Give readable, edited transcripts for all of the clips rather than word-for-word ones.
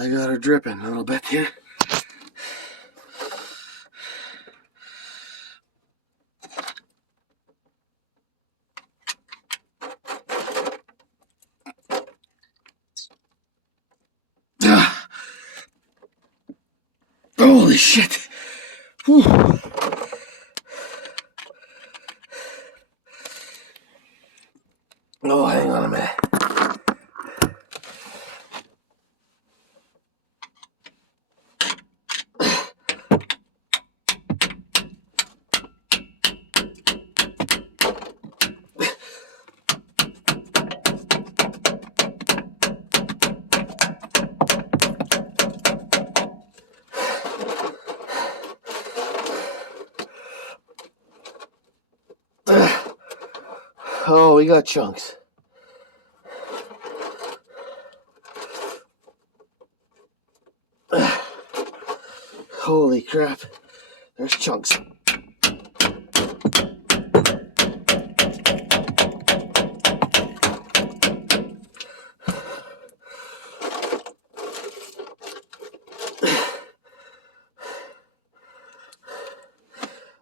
I got her dripping a little bit here. Holy shit. Whew. Oh, hang on a minute. Oh, we got chunks. Holy crap. There's chunks.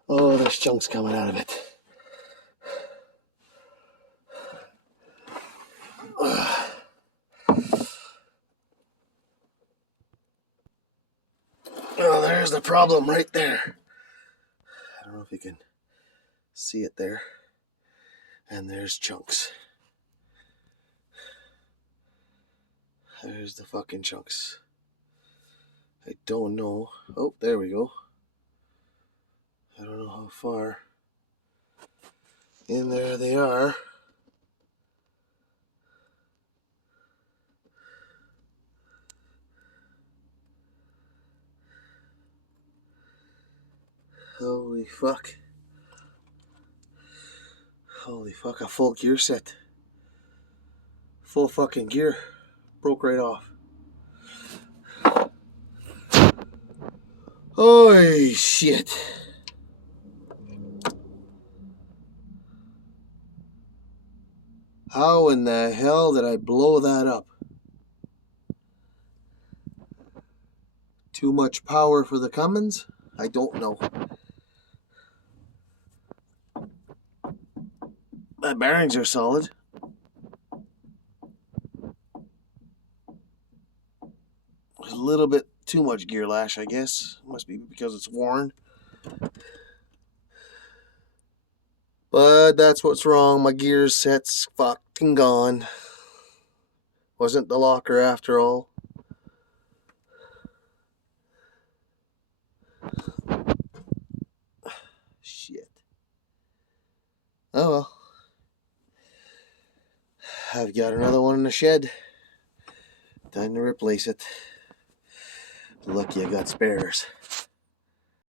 Oh, there's chunks coming out of it. Oh, there's the problem right there. I don't know if you can see it there. And there's chunks. There's the fucking chunks. I don't know. Oh, there we go. I don't know how far. In there they are. Holy fuck. Holy fuck, a full gear set. Full fucking gear. Broke right off. Holy shit. How in the hell did I blow that up? Too much power for the Cummins? I don't know. My bearings are solid. A little bit too much gear lash, I guess. Must be because it's worn. But that's what's wrong. My gear set's fucking gone. Wasn't the locker after all. Shit. Oh well. I've got another one in the shed. Time to replace it. Lucky I got spares.